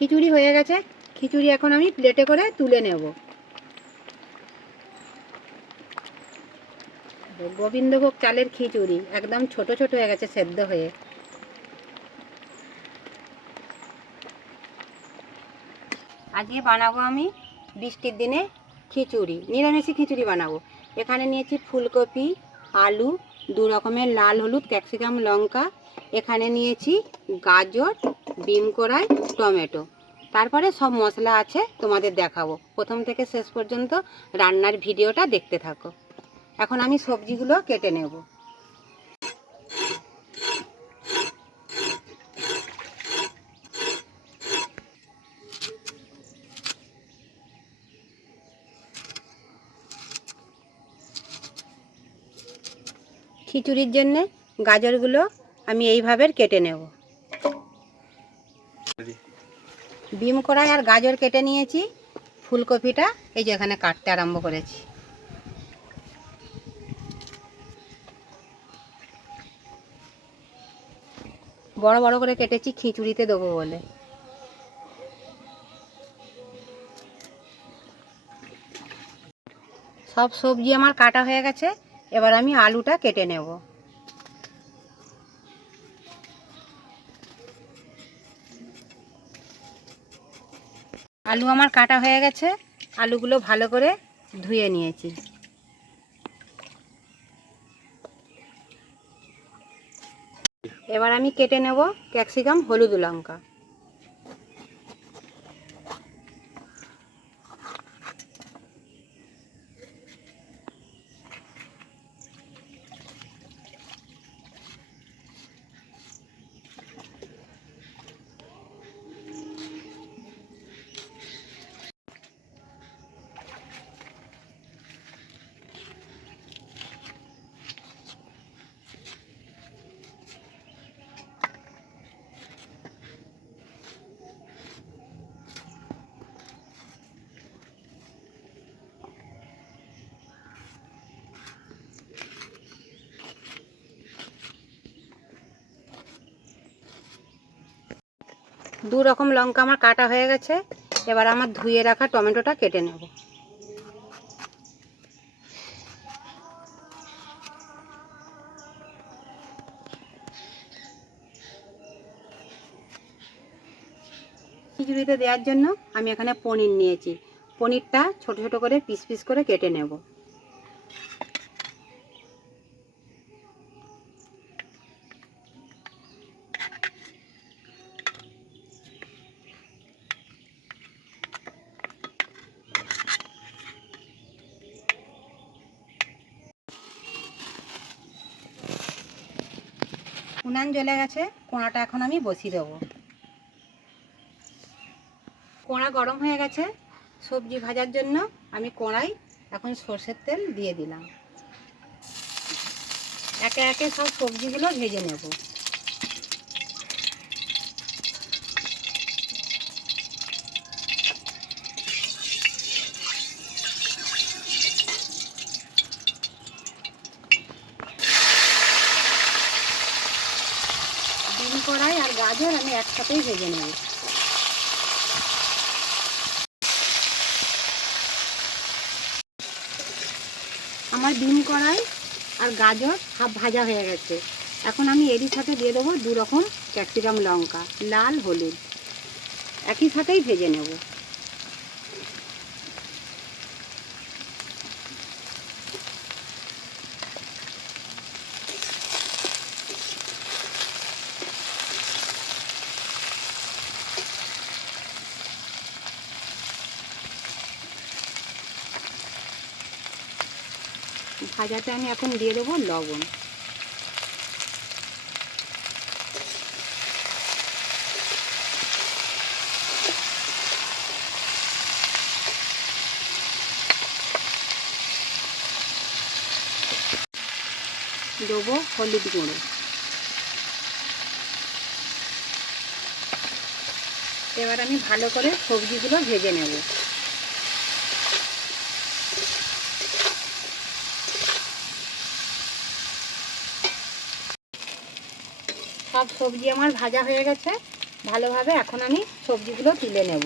খিচুড়ি হয়ে গেছে। খিচুড়ি এখন আমি প্লেটে করে তুলে নেব। গোবিন্দভোগ চালের খিচুড়ি একদম ছোট ছোট হয়ে গেছে সেদ্ধ হয়ে। আজকে বানাবো আমি বৃষ্টির দিনে খিচুড়ি, নিরামিষি খিচুড়ি বানাবো। এখানে নিয়েছি ফুলকপি, আলু, 2 রকমের লাল হলুদ, ক্যাপসিকাম, লঙ্কা। এখানে নিয়েছি গাজর, বিম কড়াই, টমেটো। তারপরে সব মশলা আছে, তোমাদের দেখাবো। প্রথম থেকে শেষ পর্যন্ত রান্নার ভিডিওটা দেখতে থাকো। এখন আমি সবজিগুলো কেটে নেব। খিচুড়ির জন্য গাজরগুলো আমি এইভাবে কেটে নেব। বিম কড়াই আর গাজর কেটে নিয়েছি। ফুলকপিটা এই যে এখানে কাটতে আরম্ভ করেছি। বড় বড় করে কেটেছি খিচুড়িতে দেবো বলে। সব সবজি আমার কাটা হয়ে গেছে। এবার আমি আলুটা কেটে নেব। আলু আমার কাটা হয়ে গেছে। আলুগুলো ভালো করে ধুয়ে নিয়েছি। এবার আমি কেটে নেব ক্যাপসিকাম, হলুদ, লঙ্কা। দু রকম লঙ্কা আমার কাটা হয়ে গেছে। এবার আমার ধুয়ে রাখা টমেটোটা কেটে নেব। খিচুড়িতে দেওয়ার জন্য আমি এখানে পনির নিয়েছি। পনিরটা ছোট ছোট করে পিস পিস করে কেটে নেব। উনান জ্বলে গেছে। কোড়াটা এখন আমি বসিয়ে দেবো। কোড়া গরম হয়ে গেছে। সবজি ভাজার জন্য আমি কড়াই এখন সরষের তেল দিয়ে দিলাম। একে একে সব সবজিগুলো ভেজে নেব। বিম কড়াই আর গাজর আমি একসাথেই ভেজে নেব। আমার বিম কড়াই আর গাজর হাফ ভাজা হয়ে গেছে। এখন আমি এরই সাথে দিয়ে দেবো 2 রকম ক্যাপসিকাম, লঙ্কা, লাল, হলুদ। একই সাথেই ভেজে নেব। ভাজাতে আমি এখন দিয়ে দেবো লবণ। দেবো হলুদ গুঁড়ো। এবার আমি ভালো করে সবজিগুলো ভেজে নেব। সব সবজি আমার ভাজা হয়ে গেছে। ভালোভাবে এখন আমি সবজিগুলো তুলে নেব।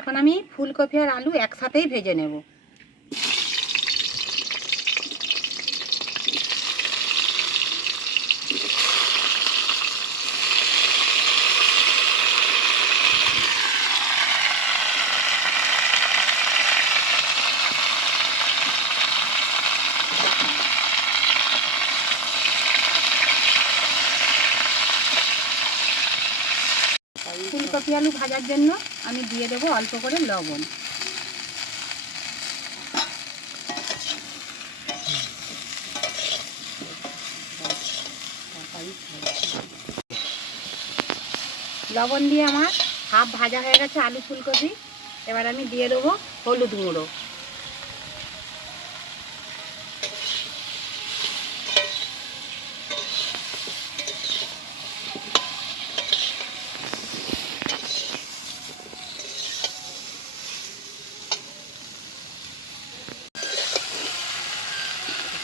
এখন আমি ফুলকপি আর আলু একসাথেই ভেজে নেব। ফুলকপি আলু ভাজার জন্য আমি দিয়ে দেবো অল্প করে লবণ। লবণ দিয়ে আমার হাফ ভাজা হয়ে গেছে আলু ফুলকপি। এবার আমি দিয়ে দেবো হলুদ গুঁড়ো।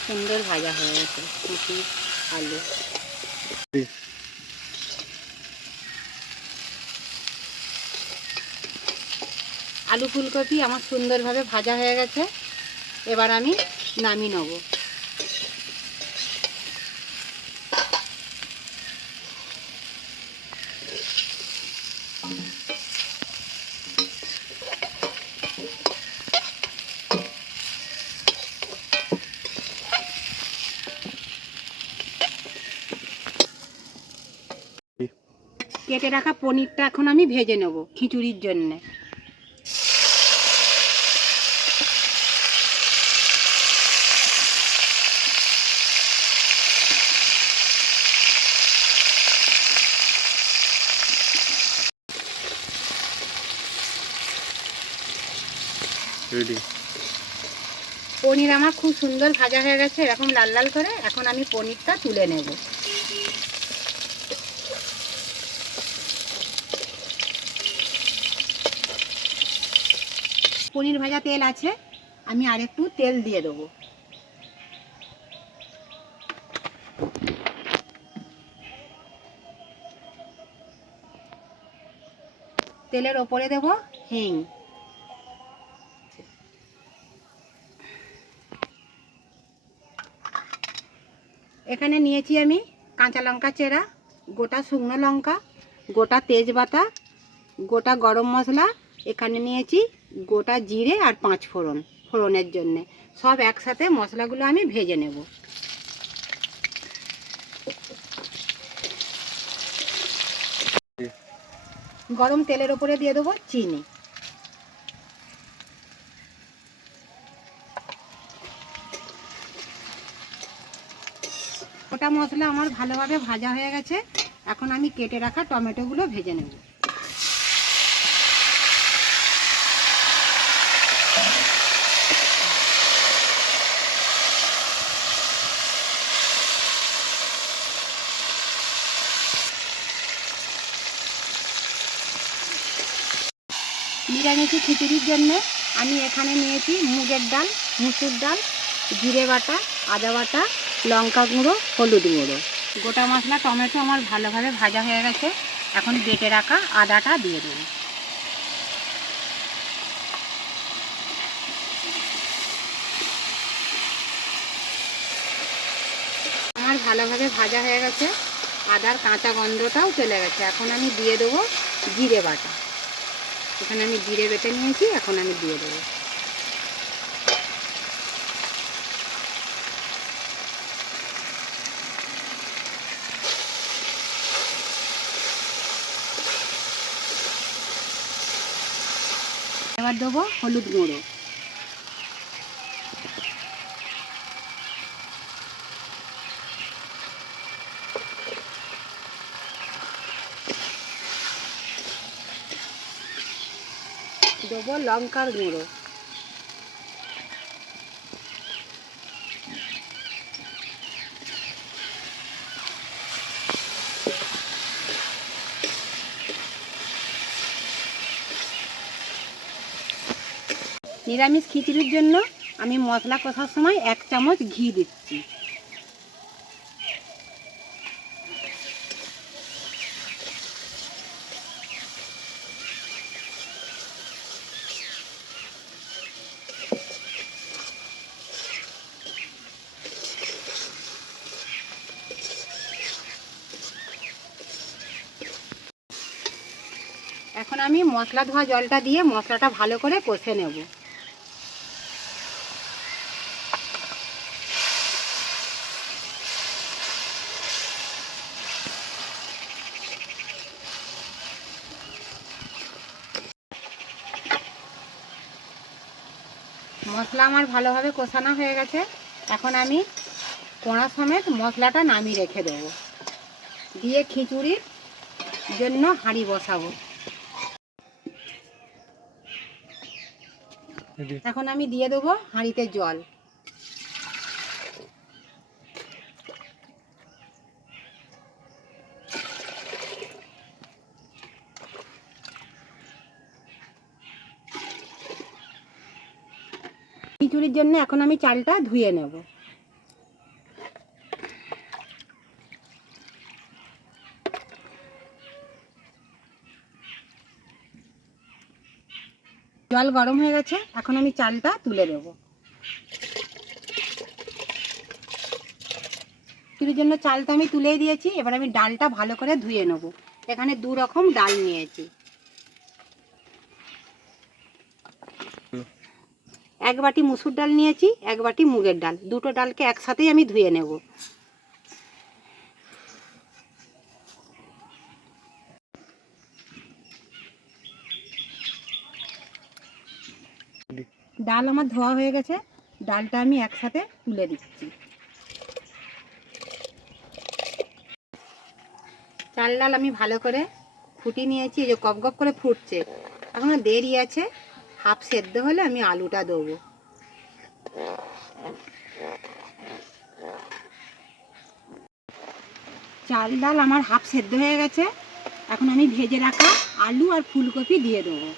সুন্দর ভাজা হয়ে গেছে ফুলকপি আলু। আলু ফুলকপি আমার সুন্দরভাবে ভাজা হয়ে গেছে। এবার আমি নামিয়ে নেব। কেটে রাখা পনিরটা এখন আমি ভেজে নেব খিচুড়ির জন্যে। পনির আমার খুব সুন্দর ভাজা হয়ে গেছে এরকম লাল লাল করে। এখন আমি পনিরটা তুলে নেব। পনির ভাজা তেল আছে, আমি আরেকটু তেল দিয়ে দেবো। তেলের ওপরে দেব হিং। এখানে নিয়েছি আমি কাঁচা লঙ্কা চেরা, গোটা শুকনো লঙ্কা, গোটা তেজপাতা, গোটা গরম মশলা, এখানে নিয়েছি গোটা জিরে আর 5 ফোড়ন, ফোড়নের জন্যে। সব একসাথে মশলাগুলো আমি ভেজে নেব। গরম তেলের ওপরে দিয়ে দেবো চিনি। গোটা মশলা আমার ভালোভাবে ভাজা হয়ে গেছে। এখন আমি কেটে রাখা টমেটোগুলো ভেজে নেব। নিরামিষি খিচুড়ির জন্য আমি এখানে নিয়েছি মুগের ডাল, মুসুর ডাল, জিরে বাটা, আদা বাটা, লঙ্কা গুঁড়ো, হলুদ গুঁড়ো। গোটা মশলা টমেটো আমার ভালোভাবে ভাজা হয়ে গেছে। এখন বেটে রাখা আদাটা দিয়ে দেবো। আমার ভালোভাবে ভাজা হয়ে গেছে, আদার কাঁচা গন্ধটাও চলে গেছে। এখন আমি দিয়ে দেবো জিরে বাটা। এখানে আমি জিরে বেটে নিয়েছি, এখন আমি দিয়ে দেবো। এবার দেবো হলুদ গুঁড়ো। দেবো লঙ্কার গুঁড়ো। নিরামিষ খিচুড়ির জন্য আমি মশলা কষার সময় 1 চামচ ঘি দিচ্ছি। এখন আমি মশলা ধোয়া জলটা দিয়ে মশলাটা ভালো করে কষে নেব। মশলা আমার ভালোভাবে কষানো হয়ে গেছে। এখন আমি কোড়া সমেত মশলাটা নামিয়ে রেখে দেবো, দিয়ে খিচুড়ির জন্য হাঁড়ি বসাবো। এখন আমি দিয়ে দেবো হাঁড়িতে জল। খিচুড়ির জন্য এখন আমি চালটা ধুয়ে নেব। জল গরম হয়ে গেছে, এখন আমি চালটা তুলে দেব। খিচুড়ির জন্য চালটা আমি তুলেই দিয়েছি। এবার আমি ডালটা ভালো করে ধুয়ে নেব। এখানে 2 রকম ডাল নিয়েছি। 1 বাটি মুসুর ডাল নিয়েছি, 1 বাটি মুগের ডাল। দুটো ডালকে একসাথেই আমি ধুয়ে নেব। ডাল আমার ধোয়া হয়ে গেছে, ডালটা আমি একসাথে তুলে দিচ্ছি। চাল ডাল আমি ভালো করে ফুটিয়ে নিয়েছি, এই যে গপ গপ করে ফুটছে। এখনো দেরি আছে, হাফ সেদ্ধ হলে আমি আলুটা দেবো। চাল ডাল আমার হাফ সেদ্ধ হয়ে গেছে, এখন আমি ভেজে রাখা আলু আর ফুলকপি দিয়ে দেবো।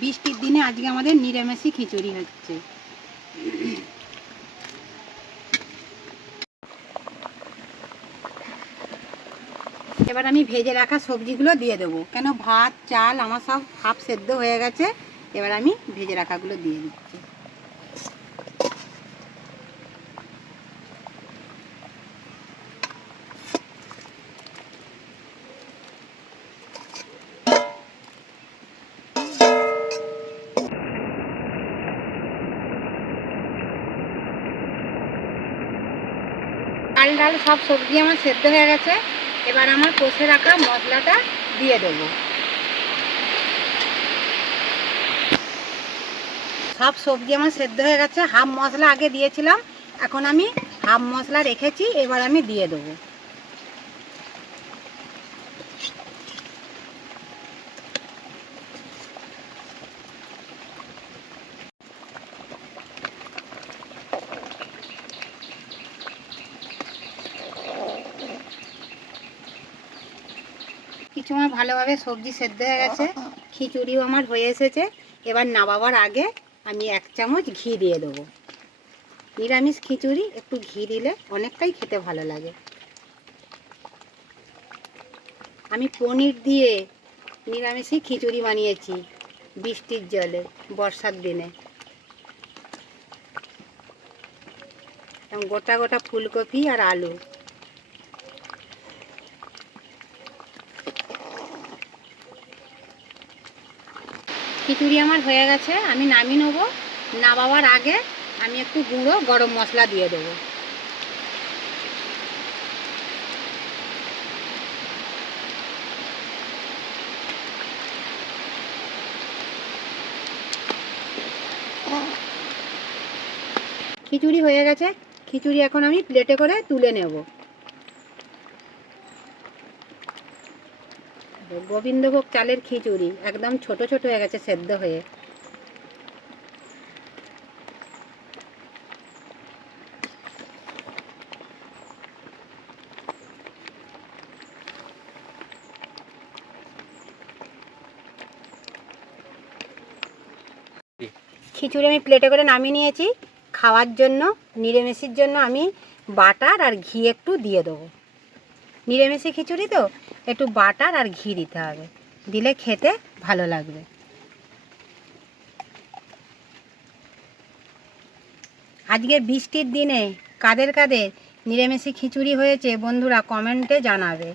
বৃষ্টির দিনে আজকে আমাদের নিরামিষি খিচুড়ি হচ্ছে। এবার আমি ভেজে রাখা সবজিগুলো দিয়ে দেবো, কেন ভাত চাল আমার সব হাফ সেদ্ধ হয়ে গেছে। এবার আমি ভেজে রাখাগুলো দিয়ে দিচ্ছি। চাল ডাল সব সবজি আমার সেদ্ধ হয়ে গেছে। এবার আমার কষে রাখা মশলাটা দিয়ে দেবো। সব সবজি আমার সেদ্ধ হয়ে গেছে, হাফ মশলা আগে দিয়েছিলাম, এখন আমি হাফ মশলা রেখেছি, এবার আমি দিয়ে দেবো। কিছু আমার ভালোভাবে সবজি সেদ্ধ হয়ে গেছে, খিচুড়িও আমার হয়ে এসেছে। এবার নামাবার আগে আমি 1 চামচ ঘি দিয়ে দেবো। নিরামিষ খিচুড়ি একটু ঘি দিলে অনেকটাই খেতে ভালো লাগে। আমি পনির দিয়ে নিরামিষই খিচুড়ি বানিয়েছি বৃষ্টির জলে, বর্ষার দিনে। গোটা গোটা ফুলকপি আর আলু। খিচুড়ি আমার হয়ে গেছে, আমি নামিয়ে নেবো। নামাবার আগে আমি একটু গুঁড়ো গরম মশলা দিয়ে দেবো। খিচুড়ি হয়ে গেছে, খিচুড়ি এখন আমি প্লেটে করে তুলে নেব। গোবিন্দভোগ চালের খিচুড়ি একদম ছোট ছোট হয়ে গেছে সেদ্ধ হয়ে। খিচুড়ি আমি প্লেটে করে নামিয়ে নিয়েছি। খাওয়ার জন্য নিরামিষের জন্য আমি বাটার আর ঘি একটু দিয়ে দেবো। নিরামিষি খিচুড়ি তো একটু বাটার আর ঘি দিতে হবে, দিলে খেতে ভালো লাগবে। আজকে বৃষ্টির দিনে কাদের কাদের নিরামিষি খিচুড়ি হয়েছে বন্ধুরা কমেন্টে জানাবে।